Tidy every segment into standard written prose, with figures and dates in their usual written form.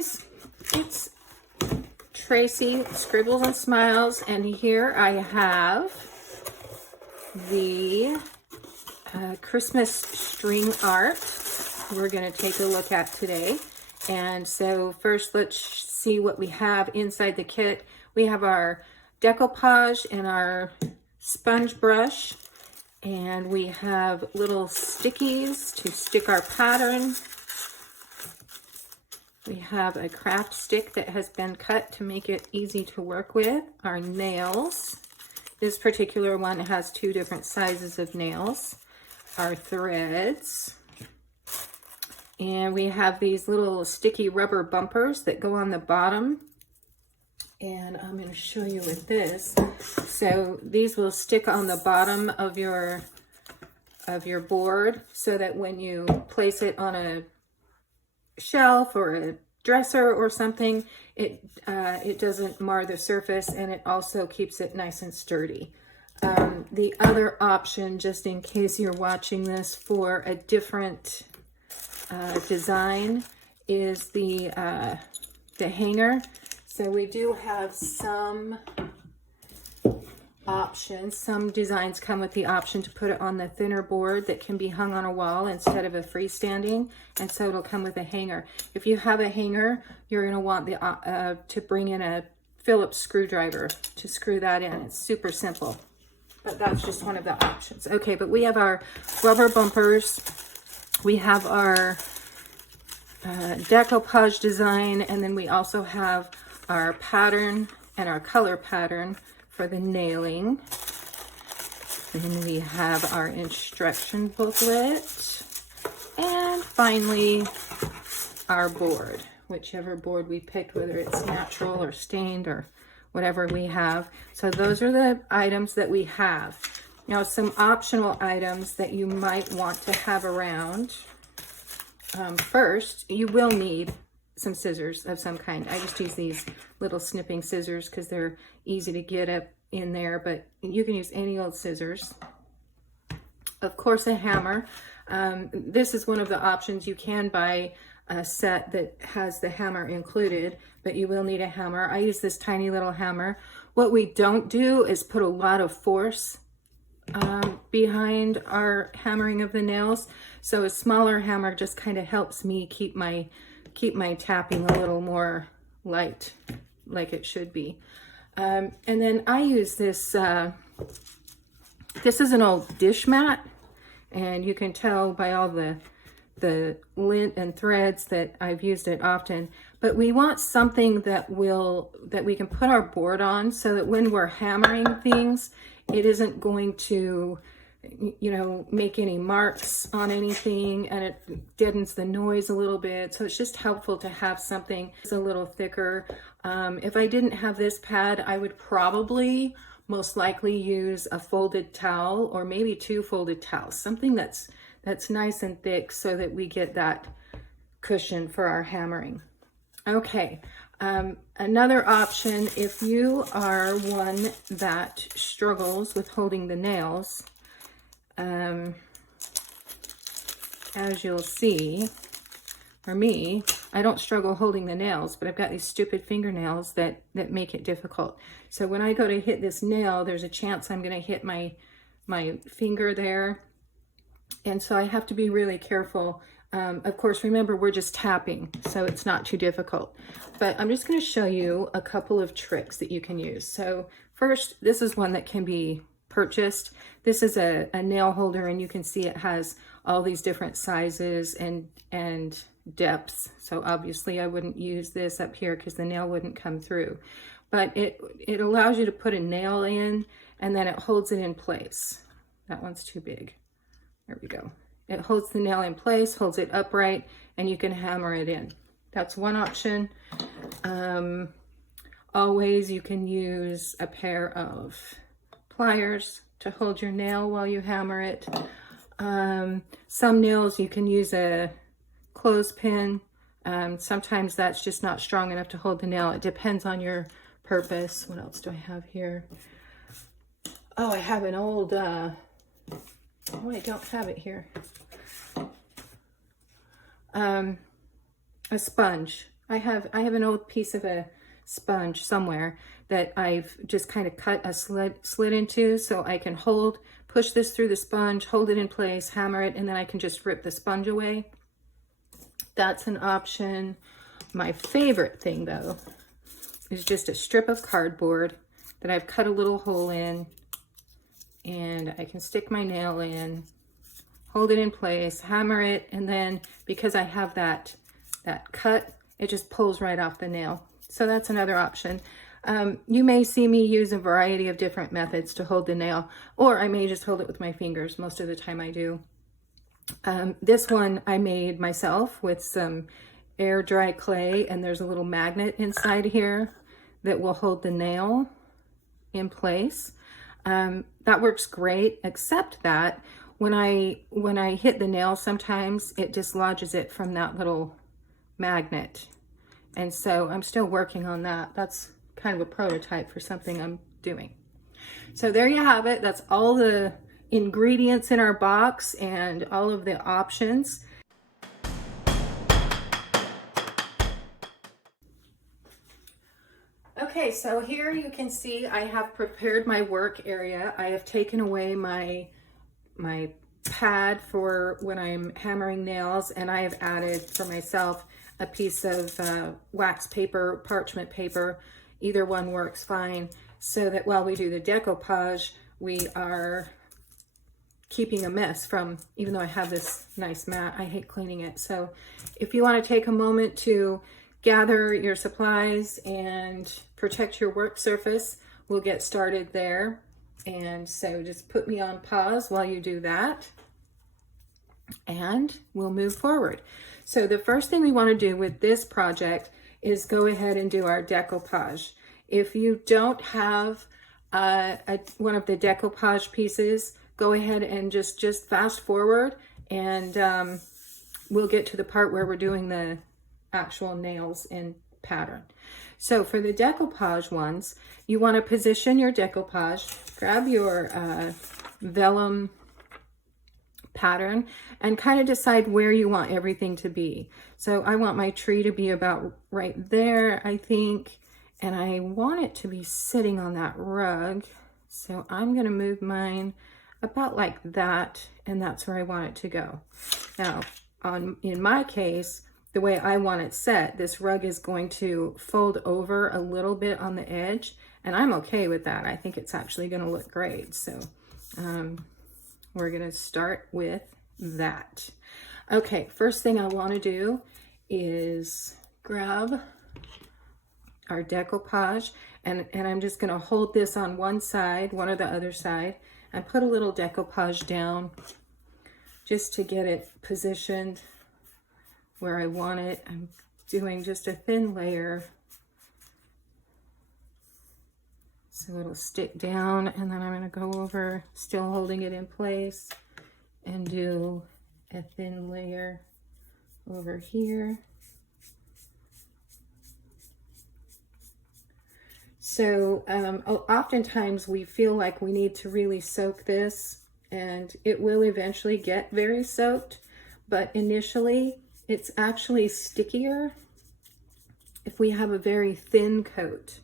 guys, it's Tracy, Scribbles and Smiles, and here I have the Christmas string art we're going to take a look at today. And so first, let's see what we have inside the kit. We have our decoupage and our sponge brush, and we have little stickies to stick our pattern. We have a craft stick that has been cut to make it easy to work with. Our nails. This particular one has 2 different sizes of nails. Our threads. And we have these little sticky rubber bumpers that go on the bottom. And I'm going to show you with this. So these will stick on the bottom of your board so that when you place it on a shelf or a dresser or something, it doesn't mar the surface, and it also keeps it nice and sturdy. The other option, just in case you're watching this for a different design, is the hanger. So we do have some options. Some designs come with the option to put it on the thinner board that can be hung on a wall instead of a freestanding, and so it'll come with a hanger. If you have a hanger, you're going to want to bring in a Phillips screwdriver to screw that in. It's super simple, but that's just one of the options. Okay, but we have our rubber bumpers, we have our decoupage design, and then we also have our pattern and our color pattern for the nailing. Then we have our instruction booklet, and finally our board, whichever board we picked, whether it's natural or stained or whatever we have. So those are the items that we have. Now, some optional items that you might want to have around. First, you will need some scissors of some kind. I just use these little snipping scissors because they're easy to get up in there, but you can use any old scissors. Of course, a hammer. This is one of the options. You can buy a set that has the hammer included, but you will need a hammer. I use this tiny little hammer. What we don't do is put a lot of force behind our hammering of the nails. So a smaller hammer just kind of helps me keep my tapping a little more light, like it should be. And then I use this, this is an old dish mat, and you can tell by all the lint and threads that I've used it often. But we want something that we can put our board on so that when we're hammering things, it isn't going to, you know, make any marks on anything, and it deadens the noise a little bit. So it's just helpful to have something that's a little thicker. If I didn't have this pad, I would probably most likely use a folded towel, or maybe 2 folded towels, something that's nice and thick so that we get that cushion for our hammering. Okay, another option, if you are one that struggles with holding the nails, as you'll see, for me, I don't struggle holding the nails, but I've got these stupid fingernails that make it difficult. So when I go to hit this nail, there's a chance I'm going to hit my finger there. And so I have to be really careful. Of course, remember, we're just tapping, so it's not too difficult. But I'm just going to show you a couple of tricks that you can use. So first, this is one that can be purchased. This is a nail holder, and you can see it has all these different sizes and depths. So obviously I wouldn't use this up here because the nail wouldn't come through. But it allows you to put a nail in, and then it holds it in place. That one's too big. There we go. It holds the nail in place, holds it upright, and you can hammer it in. That's one option. Always you can use a pair of pliers to hold your nail while you hammer it. Some nails you can use a clothespin. Sometimes that's just not strong enough to hold the nail. It depends on your purpose. What else do I have here? Oh, I have an old, oh, I don't have it here. A sponge. I have an old piece of a sponge somewhere that I've just kind of cut a slit into, so I can push this through the sponge, hold it in place, hammer it, and then I can just rip the sponge away. That's an option. My favorite thing though is just a strip of cardboard that I've cut a little hole in, and I can stick my nail in, hold it in place, hammer it, and then because I have that cut, it just pulls right off the nail. So that's another option. You may see me use a variety of different methods to hold the nail, or I may just hold it with my fingers. Most of the time I do. This one I made myself with some air dry clay, and there's a little magnet inside here that will hold the nail in place. That works great, except that when I hit the nail, sometimes it dislodges it from that little magnet. And so I'm still working on that. That's kind of a prototype for something I'm doing. So there you have it. That's all the ingredients in our box and all of the options. Okay, so here you can see I have prepared my work area. I have taken away my pad for when I'm hammering nails, and I have added for myself a piece of wax paper, parchment paper. Either one works fine, so that while we do the decoupage, we are keeping a mess from, even though I have this nice mat, I hate cleaning it. So if you want to take a moment to gather your supplies and protect your work surface, we'll get started there. And so just put me on pause while you do that, and we'll move forward. So the first thing we want to do with this project is go ahead and do our decoupage. If you don't have one of the decoupage pieces, go ahead and just fast forward, and we'll get to the part where we're doing the actual nails in pattern. So for the decoupage ones, you want to position your decoupage, grab your vellum pattern, and kind of decide where you want everything to be. So I want my tree to be about right there, I think, and I want it to be sitting on that rug. So I'm going to move mine about like that, and that's where I want it to go. Now, in my case, the way I want it set, this rug is going to fold over a little bit on the edge, and I'm okay with that. I think it's actually going to look great. So we're going to start with that. Okay, first thing I want to do is grab our decoupage, and I'm just going to hold this on one side, one or the other side, and put a little decoupage down just to get it positioned where I want it. I'm doing just a thin layer so it'll stick down, and then I'm going to go over, still holding it in place, and do a thin layer over here. So oftentimes we feel like we need to really soak this, and it will eventually get very soaked, but initially it's actually stickier if we have a very thin coat.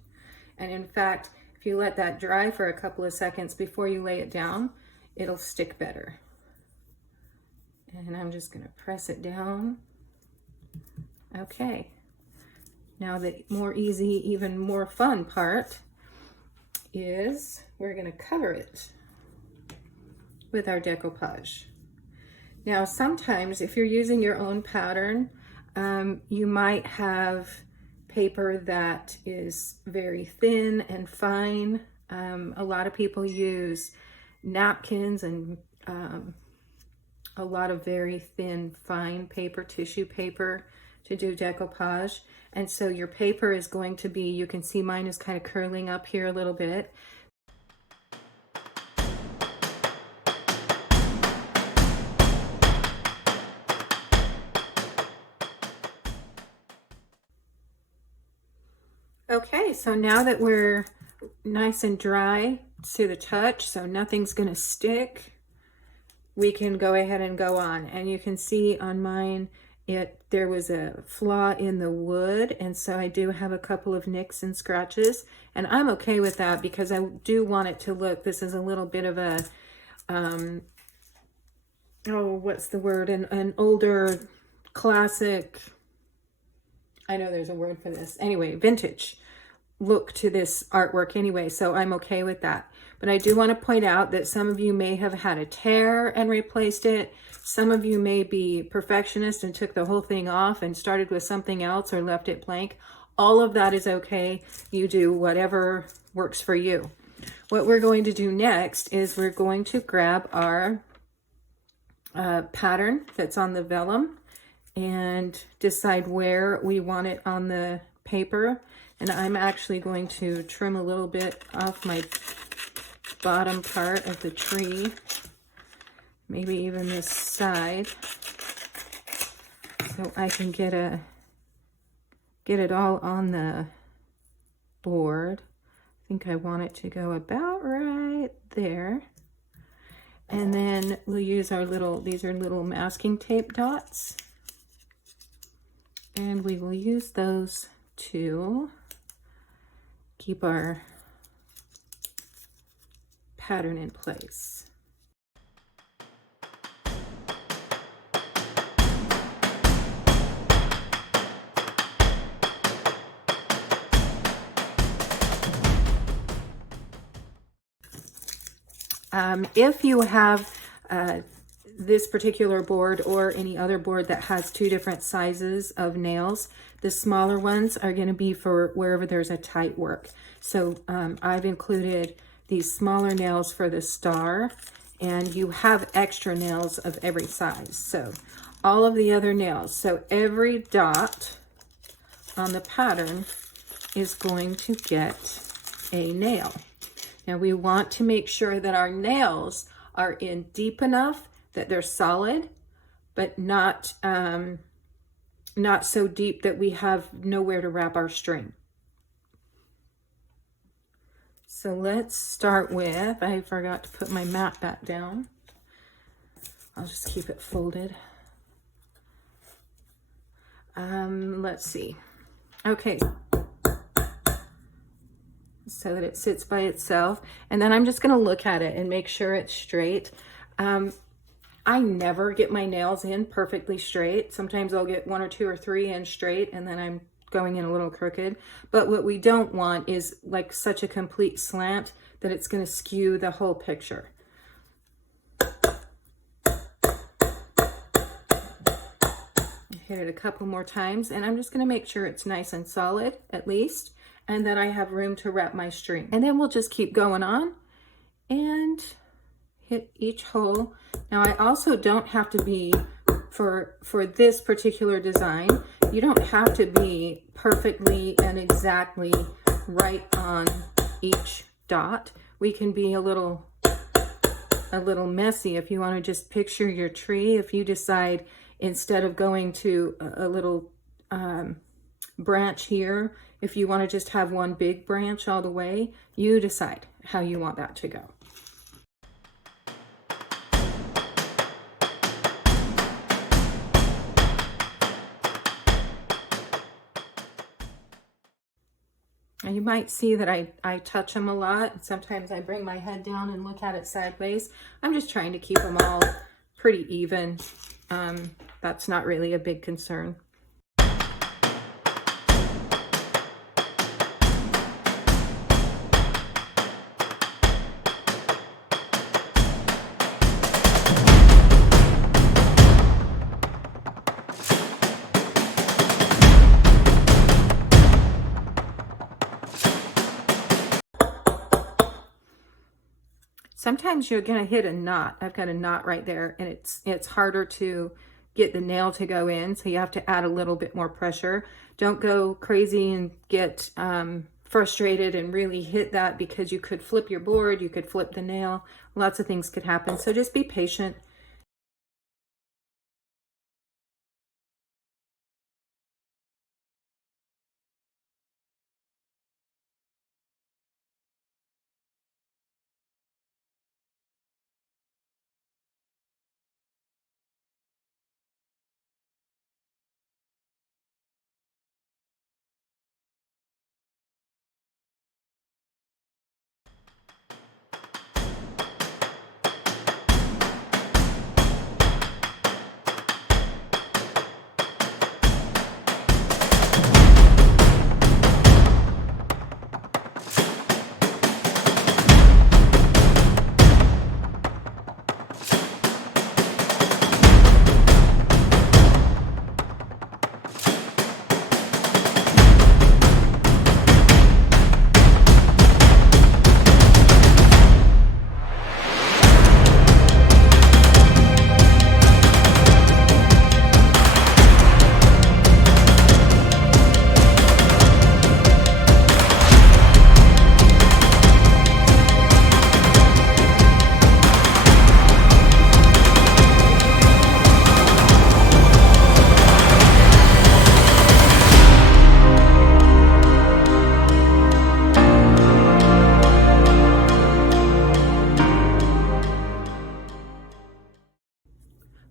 And in fact, if you let that dry for a couple of seconds before you lay it down, it'll stick better. And I'm just going to press it down. Okay. Now the more easy, even more fun part is we're going to cover it with our decoupage. Now, sometimes if you're using your own pattern, you might have paper that is very thin and fine. A lot of people use napkins and a lot of very thin, fine paper, tissue paper, to do decoupage. And so your paper is going to be, you can see mine is kind of curling up here a little bit. Okay, so now that we're nice and dry to the touch, so nothing's going to stick, we can go ahead and go on. And you can see on mine, there was a flaw in the wood, and so I do have a couple of nicks and scratches, and I'm okay with that because I do want it to look, this is a little bit of a oh, what's the word, an older classic, I know there's a word for this, anyway, vintage look to this artwork anyway, so I'm okay with that. But I do want to point out that some of you may have had a tear and replaced it. Some of you may be perfectionists and took the whole thing off and started with something else or left it blank. All of that is okay. You do whatever works for you. What we're going to do next is we're going to grab our pattern that's on the vellum and decide where we want it on the paper. And I'm actually going to trim a little bit off my bottom part of the tree, maybe even this side, so I can get it all on the board. I think I want it to go about right there. And then we'll use our these are little masking tape dots, and we will use those to keep our pattern in place. If you have this particular board or any other board that has two different sizes of nails, the smaller ones are going to be for wherever there's a tight work. So I've included these smaller nails for the star, and you have extra nails of every size. So all of the other nails, so every dot on the pattern is going to get a nail. Now we want to make sure that our nails are in deep enough that they're solid, but not so deep that we have nowhere to wrap our string. So let's start with, I forgot to put my mat back down. I'll just keep it folded. Let's see. Okay. So that it sits by itself. And then I'm just going to look at it and make sure it's straight. I never get my nails in perfectly straight. Sometimes I'll get 1 or 2 or 3 in straight, and then I'm going in a little crooked. But what we don't want is like such a complete slant that it's going to skew the whole picture. Hit it a couple more times, and I'm just going to make sure it's nice and solid at least, and that I have room to wrap my string. And then we'll just keep going on and hit each hole. Now I also don't have to be, for this particular design, you don't have to be perfectly and exactly right on each dot. We can be a little messy if you want to just picture your tree. If you decide instead of going to a little branch here, if you want to just have one big branch all the way, you decide how you want that to go. And you might see that I touch them a lot. Sometimes I bring my head down and look at it sideways. I'm just trying to keep them all pretty even. That's not really a big concern. Sometimes you're going to hit a knot. I've got a knot right there, and it's harder to get the nail to go in, so you have to add a little bit more pressure. Don't go crazy and get frustrated and really hit that, because you could flip your board, you could flip the nail, lots of things could happen. So just be patient.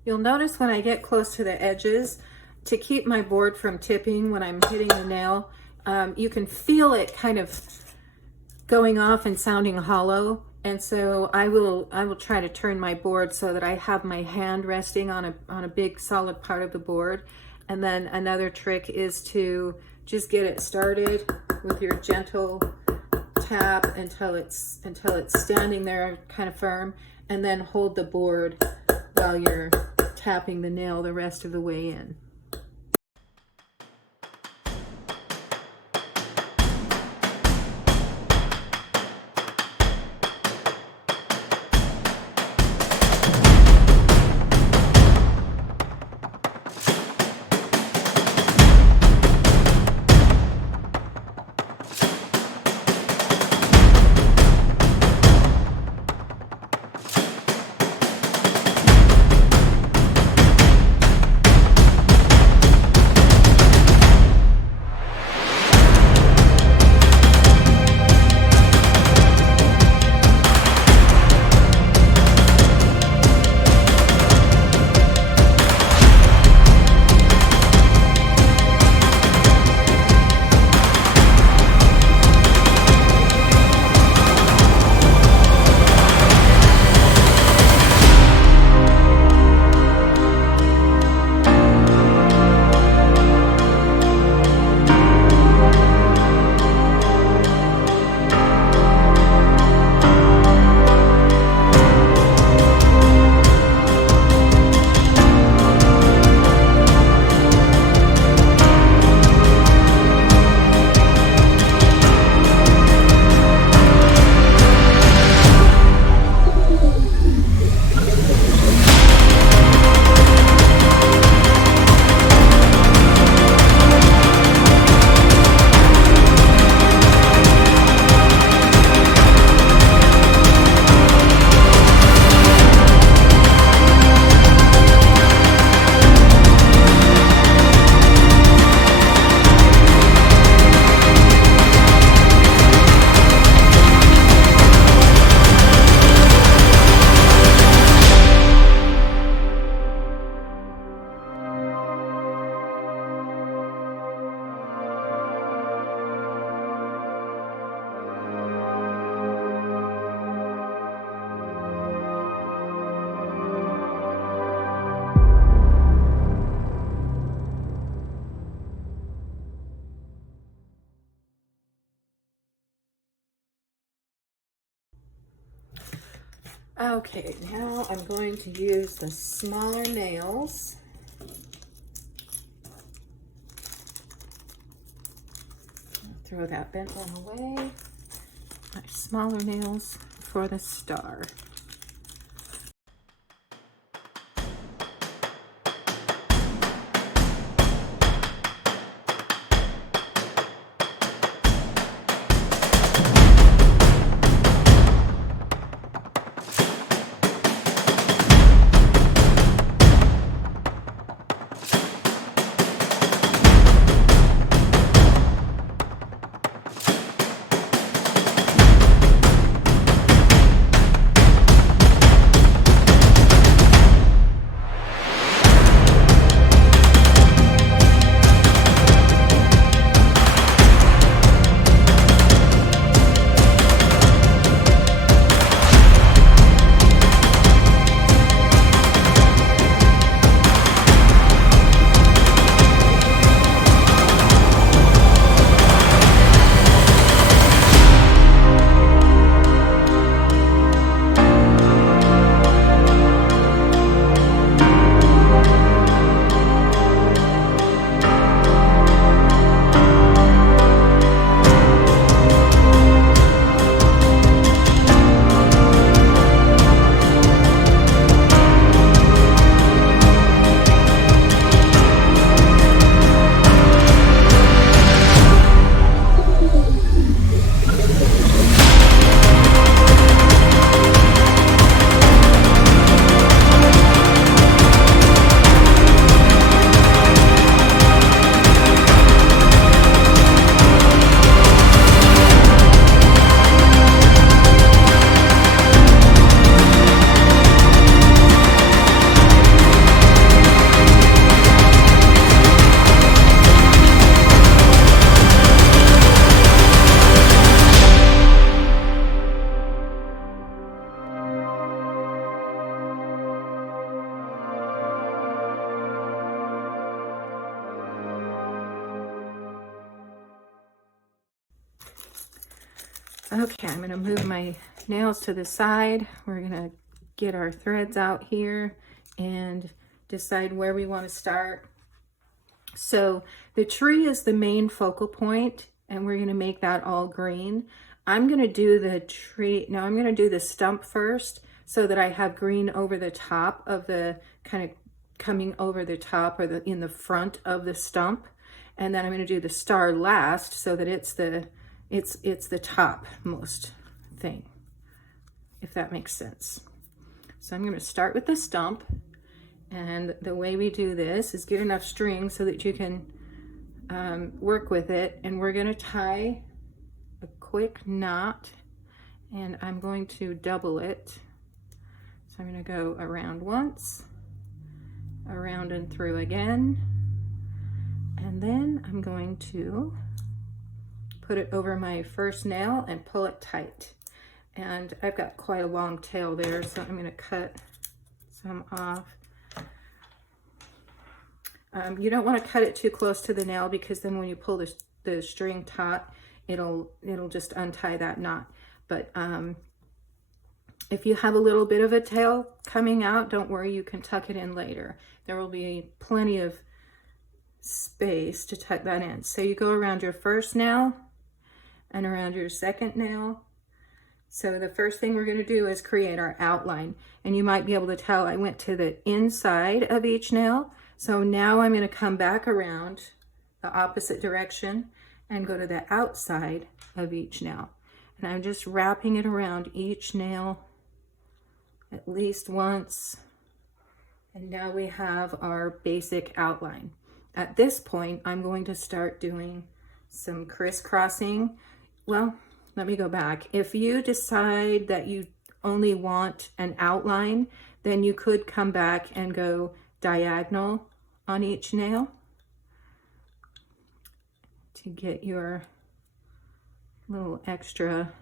You'll notice when I get close to the edges, to keep my board from tipping when I'm hitting the nail, you can feel it kind of going off and sounding hollow. And so I will try to turn my board so that I have my hand resting on a big solid part of the board. And then another trick is to just get it started with your gentle tap until it's standing there kind of firm, and then hold the board while you're tapping the nail the rest of the way in. Okay, now I'm going to use the smaller nails. Throw that bent one away. My smaller nails for the star. Okay, I'm gonna move my nails to the side. We're gonna get our threads out here and decide where we want to start. So the tree is the main focal point, and we're gonna make that all green. I'm gonna do the tree, now I'm gonna do the stump first so that I have green over the top of the, kind of coming over the top or in the front of the stump. And then I'm gonna do the star last so that it's the topmost thing, if that makes sense. So I'm going to start with the stump, and the way we do this is get enough string so that you can work with it, and we're going to tie a quick knot, and I'm going to double it. So I'm going to go around once, around and through again, and then I'm going to put it over my first nail and pull it tight. And I've got quite a long tail there, so I'm going to cut some off. You don't want to cut it too close to the nail, because then when you pull the string taut, it'll just untie that knot. But if you have a little bit of a tail coming out, don't worry, you can tuck it in later. There will be plenty of space to tuck that in. So you go around your first nail and around your second nail. So the first thing we're going to do is create our outline, and you might be able to tell I went to the inside of each nail. So now I'm going to come back around the opposite direction and go to the outside of each nail, and I'm just wrapping it around each nail at least once. And now we have our basic outline. At this point, I'm going to start doing some crisscrossing. Well, let me go back. If you decide that you only want an outline, then you could come back and go diagonal on each nail to get your little extra.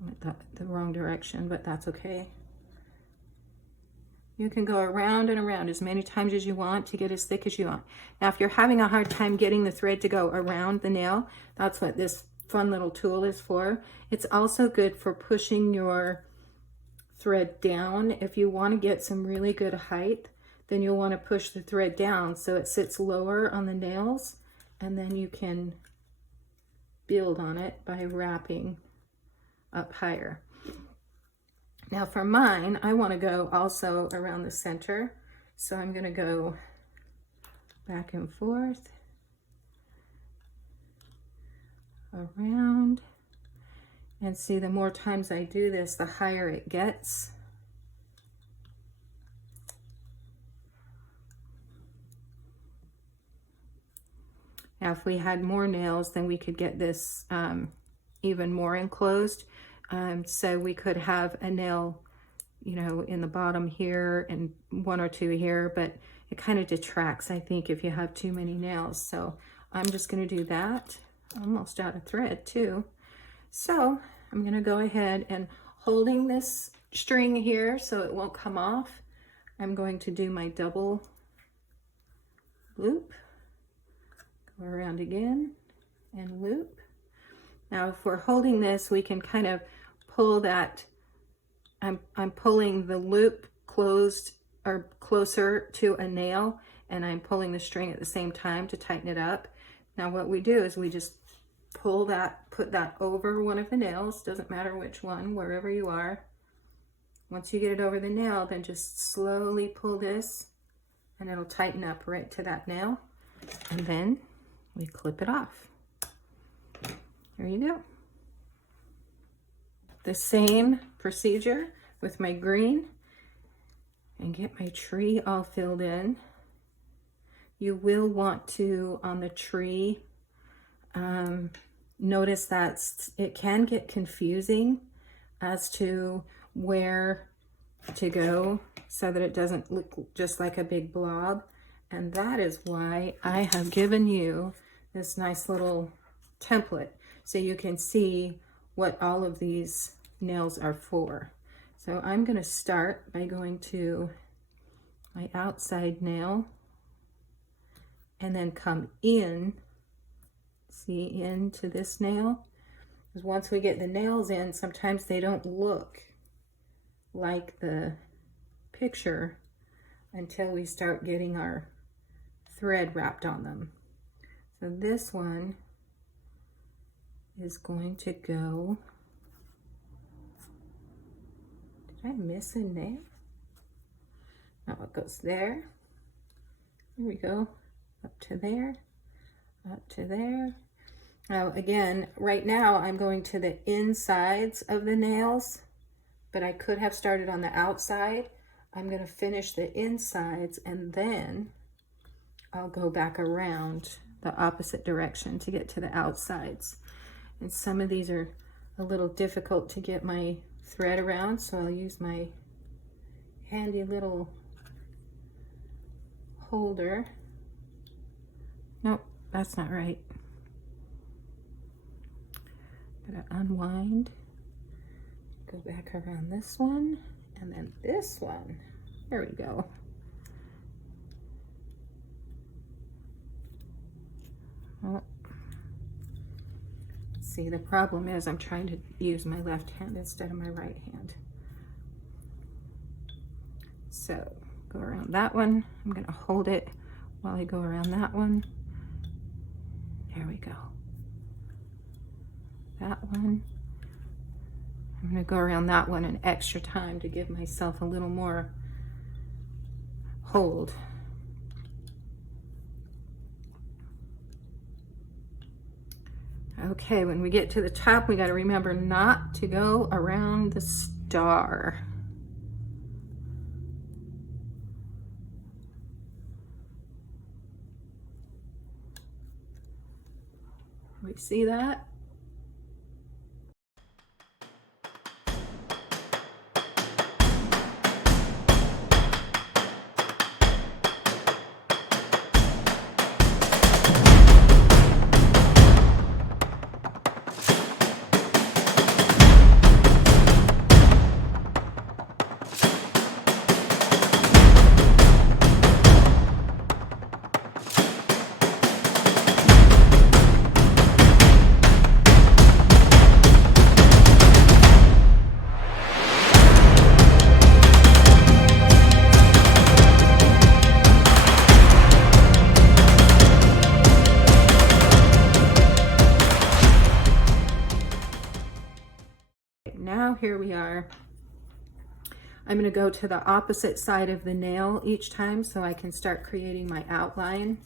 I went the wrong direction, but that's okay. You can go around and around as many times as you want to get as thick as you want. Now, if you're having a hard time getting the thread to go around the nail, that's what this fun little tool is for. It's also good for pushing your thread down. If you want to get some really good height, then you'll want to push the thread down so it sits lower on the nails, and then you can build on it by wrapping up higher. Now for mine, I want to go also around the center. So I'm going to go back and forth, around, and see, the more times I do this, the higher it gets. Now if we had more nails, then we could get this even more enclosed. So we could have a nail, you know, in the bottom here and one or two here, but it kind of detracts, I think, if you have too many nails. So I'm just going to do that. Almost out of thread too. So I'm going to go ahead and, holding this string here so it won't come off, I'm going to do my double loop, go around again and loop. Now if we're holding this, we can kind of pull that. I'm pulling the loop closed or closer to a nail, and I'm pulling the string at the same time to tighten it up. Now what we do is we just pull that, put that over one of the nails, doesn't matter which one, wherever you are. Once you get it over the nail, then just slowly pull this and it'll tighten up right to that nail, and then we clip it off. There you go. The same procedure with my green, and get my tree all filled in. You will want to, on the tree, notice that it can get confusing as to where to go so that it doesn't look just like a big blob. And that is why I have given you this nice little template, so you can see what all of these nails are for. So I'm going to start by going to my outside nail and then come in see, into this nail. Because once we get the nails in, sometimes they don't look like the picture until we start getting our thread wrapped on them. So this one is going to go, did I miss a nail? No, it goes there. Here we go, up to there, up to there. Now again, right now I'm going to the insides of the nails, but I could have started on the outside. I'm going to finish the insides and then I'll go back around the opposite direction to get to the outsides. And some of these are a little difficult to get my thread around, so I'll use my handy little holder. Nope, that's not right. Gotta unwind, go back around this one, and then this one. There we go. Oh. See, the problem is I'm trying to use my left hand instead of my right hand. So go around that one. I'm going to hold it while I go around that one. There we go. That one. I'm going to go around that one an extra time to give myself a little more hold. Okay, when we get to the top, we got to remember not to go around the star. We see that? Now here we are. I'm going to go to the opposite side of the nail each time so I can start creating my outline.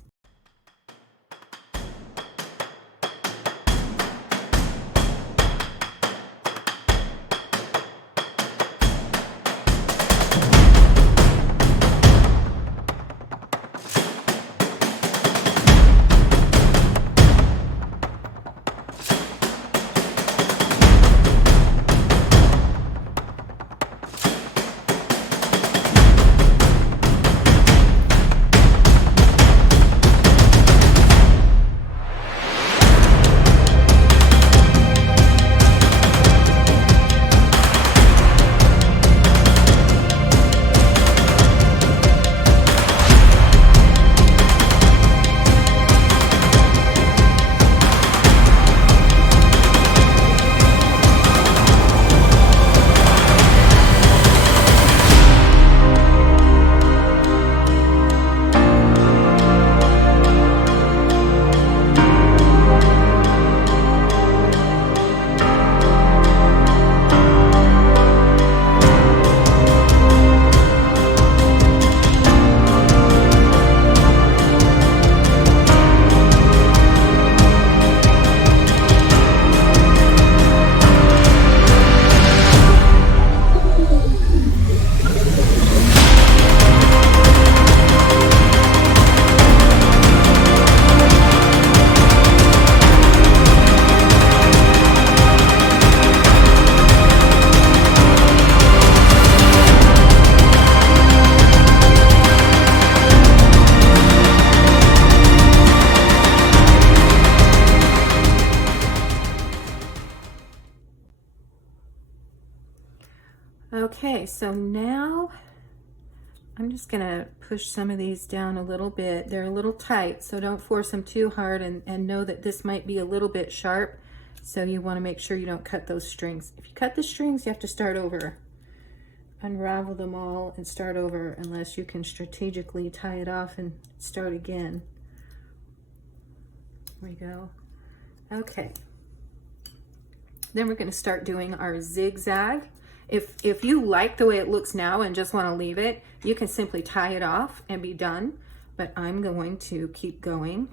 Okay, so now I'm just gonna push some of these down a little bit. They're a little tight, so don't force them too hard, and know that this might be a little bit sharp. So you wanna make sure you don't cut those strings. If you cut the strings, you have to start over. Unravel them all and start over, unless you can strategically tie it off and start again. There we go. Okay. Then we're gonna start doing our zigzag. If you like the way it looks now and just want to leave it, you can simply tie it off and be done, but I'm going to keep going.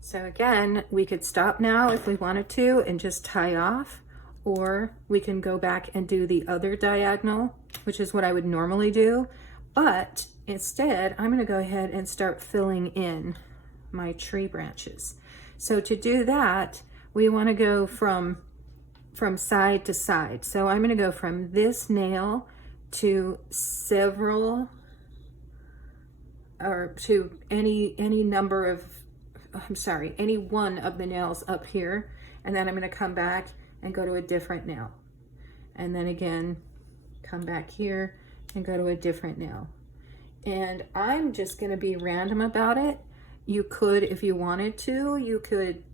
So again, we could stop now if we wanted to and just tie off, or we can go back and do the other diagonal, which is what I would normally do. But instead, I'm gonna go ahead and start filling in my tree branches. So to do that, we wanna go from side to side. So I'm gonna go from this nail to several, or to any number of, any one of the nails up here, and then I'm going to come back and go to a different nail, and then again come back here and go to a different nail. And I'm just going to be random about it. You could, if you wanted to, you could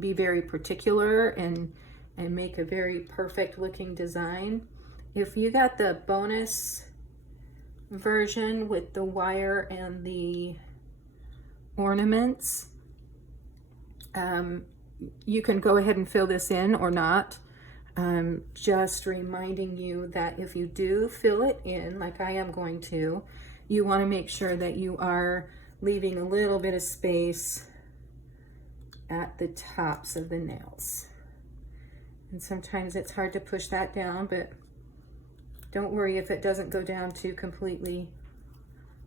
be very particular and make a very perfect looking design. If you got the bonus version with the wire and the ornaments, you can go ahead and fill this in or not. Just reminding you that if you do fill it in, like I am going to, you want to make sure that you are leaving a little bit of space at the tops of the nails. And sometimes it's hard to push that down, but don't worry if it doesn't go down too completely.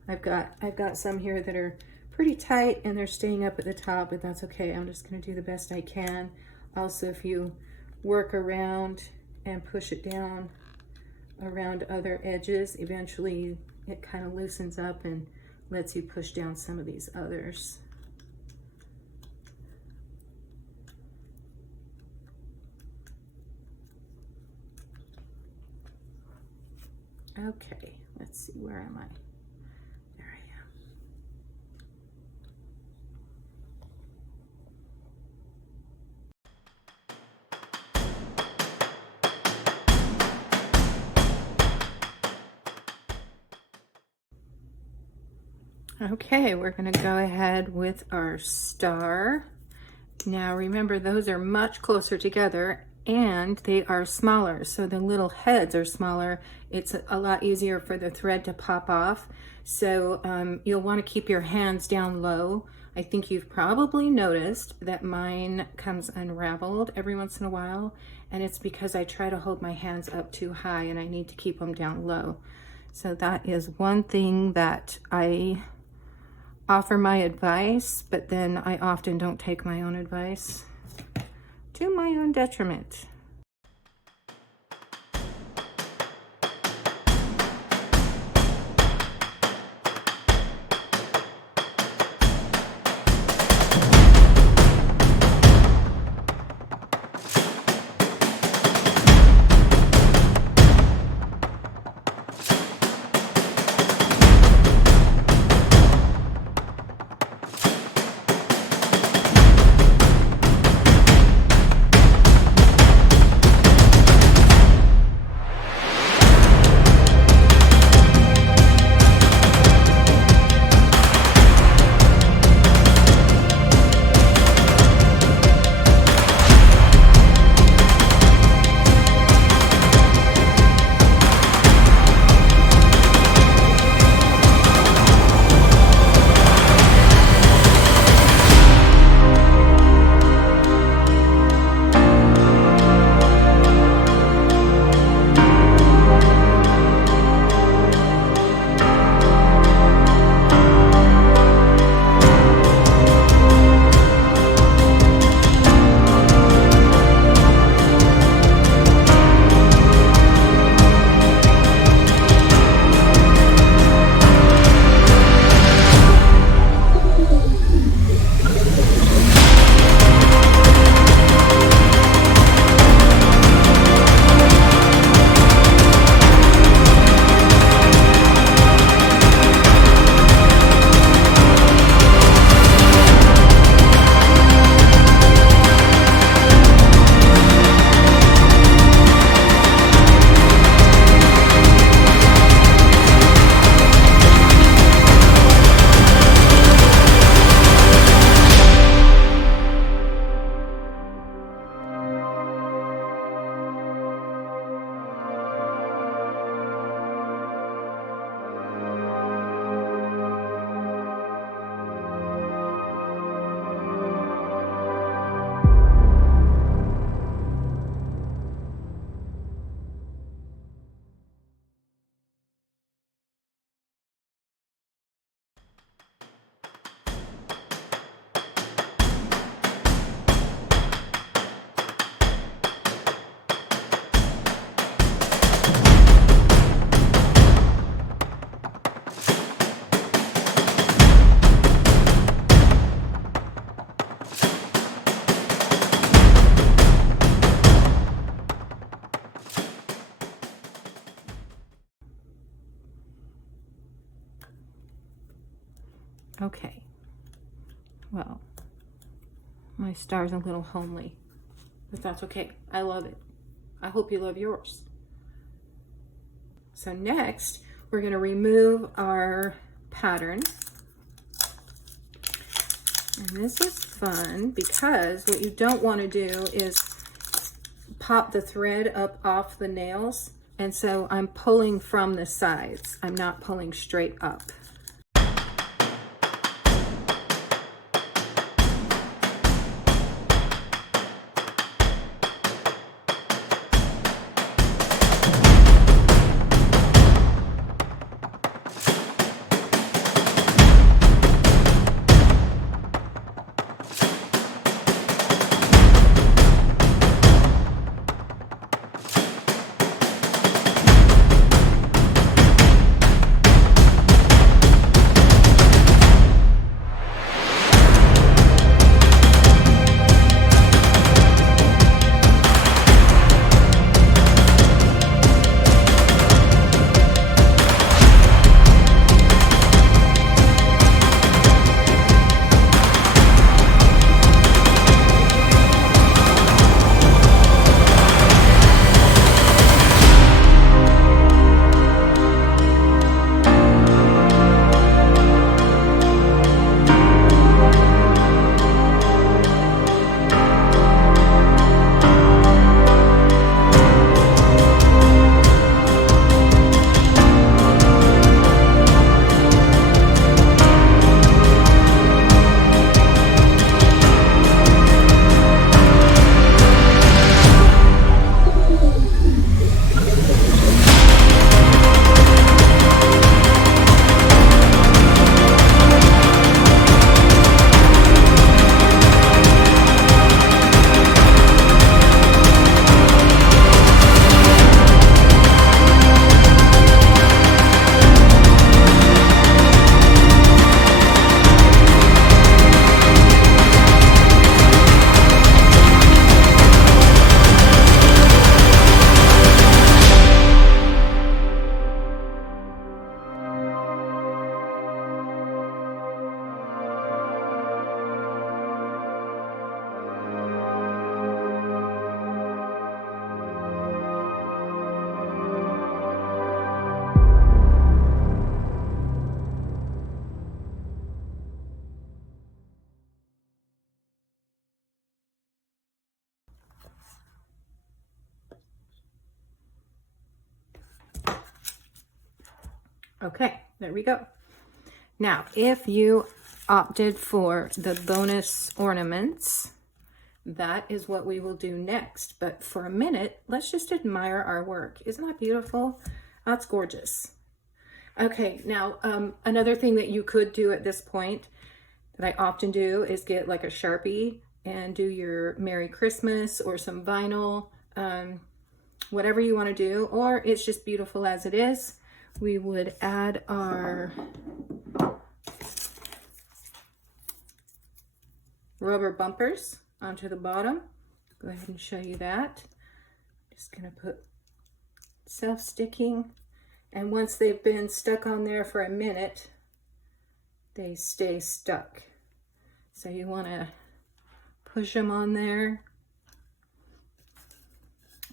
I've got some here that are pretty tight and they're staying up at the top, but that's okay. I'm just going to do the best I can. Also, if you work around and push it down around other edges, eventually it kind of loosens up and lets you push down some of these others. Okay, let's see, where am I? There I am. Okay, we're going to go ahead with our star. Now remember, those are much closer together and they are smaller, so the little heads are smaller. It's a lot easier for the thread to pop off. So you'll want to keep your hands down low. I think you've probably noticed that mine comes unraveled every once in a while, and it's because I try to hold my hands up too high and I need to keep them down low. So that is one thing that I offer my advice, but then I often don't take my own advice, to my own detriment. Okay, well, my star's a little homely, but that's okay. I love it. I hope you love yours. So next, we're going to remove our pattern. And this is fun because what you don't want to do is pop the thread up off the nails. And so I'm pulling from the sides. I'm not pulling straight up. Okay, there we go. Now, if you opted for the bonus ornaments, that is what we will do next. But for a minute, let's just admire our work. Isn't that beautiful? That's gorgeous. Okay, now another thing that you could do at this point that I often do is get like a Sharpie and do your Merry Christmas or some vinyl, whatever you want to do, or it's just beautiful as it is. We would add our rubber bumpers onto the bottom. Go ahead and show you that. Just gonna put self-sticking, and once they've been stuck on there for a minute, they stay stuck. So you want to push them on there,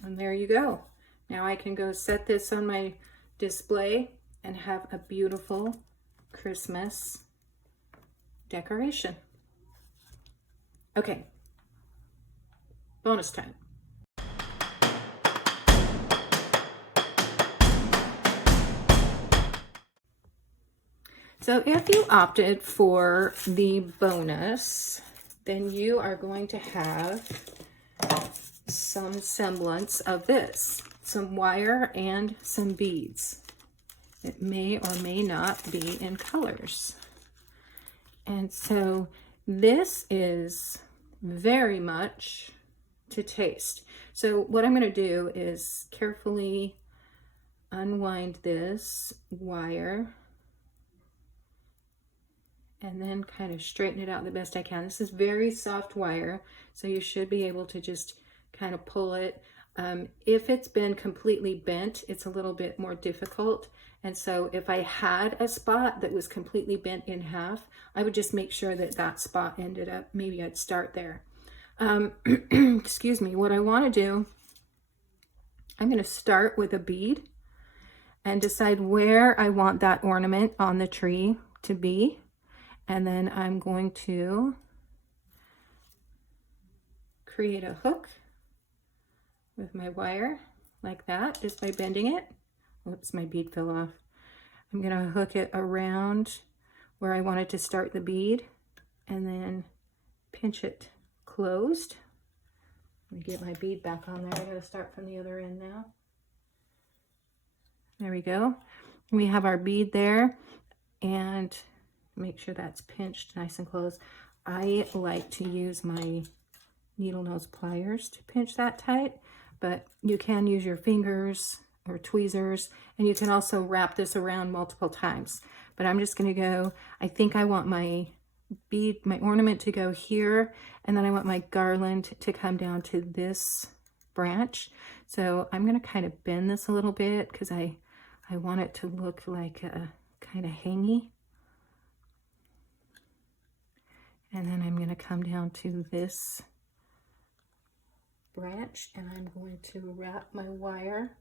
and there you go. Now I can go set this on my display and have a beautiful Christmas decoration. Okay, bonus time. So if you opted for the bonus, then you are going to have some semblance of this, some wire and some beads. It may or may not be in colors. And so this is very much to taste. So what I'm going to do is carefully unwind this wire and then kind of straighten it out the best I can. This is very soft wire, so you should be able to just kind of pull it. If it's been completely bent, it's a little bit more difficult. And so if I had a spot that was completely bent in half, I would just make sure that that spot ended up, maybe I'd start there. Excuse me, what I want to do, I'm going to start with a bead and decide where I want that ornament on the tree to be. And then I'm going to create a hook with my wire like that, just by bending it. Oops, my bead fell off. I'm going to hook it around where I wanted to start the bead and then pinch it closed. Let me get my bead back on there. I got to start from the other end now. There we go. We have our bead there, and make sure that's pinched nice and close. I like to use my needle nose pliers to pinch that tight, but you can use your fingers or tweezers, and you can also wrap this around multiple times. But I'm just going to go, I think I want my bead, my ornament to go here, and then I want my garland to come down to this branch. So I'm going to kind of bend this a little bit because I want it to look like a kind of hangy. And then I'm going to come down to this branch, and I'm going to wrap my wire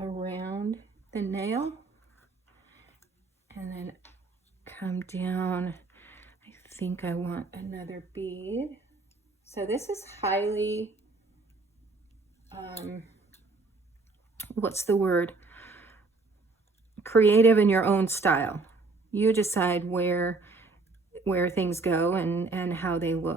around the nail and then come down. I think I want another bead. So this is highly, what's the word? Creative in your own style. You decide where things go and how they look.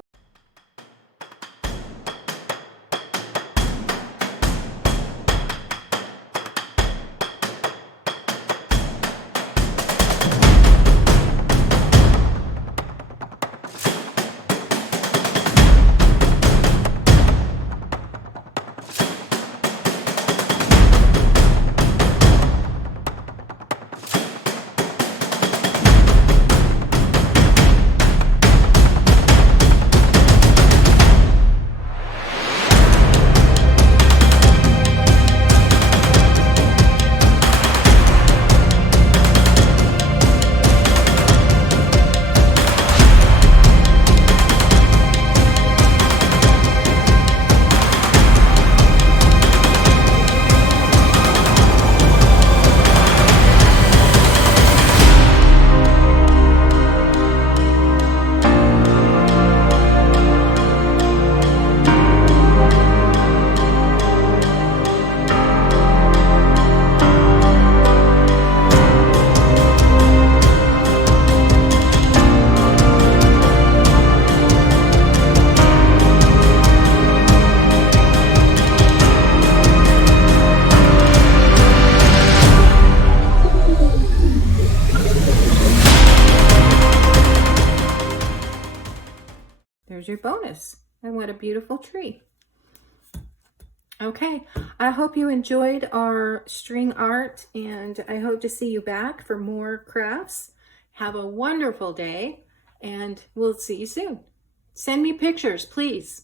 There's your bonus. And what a beautiful tree. Okay, I hope you enjoyed our string art, and I hope to see you back for more crafts. Have a wonderful day, and we'll see you soon. Send me pictures, please.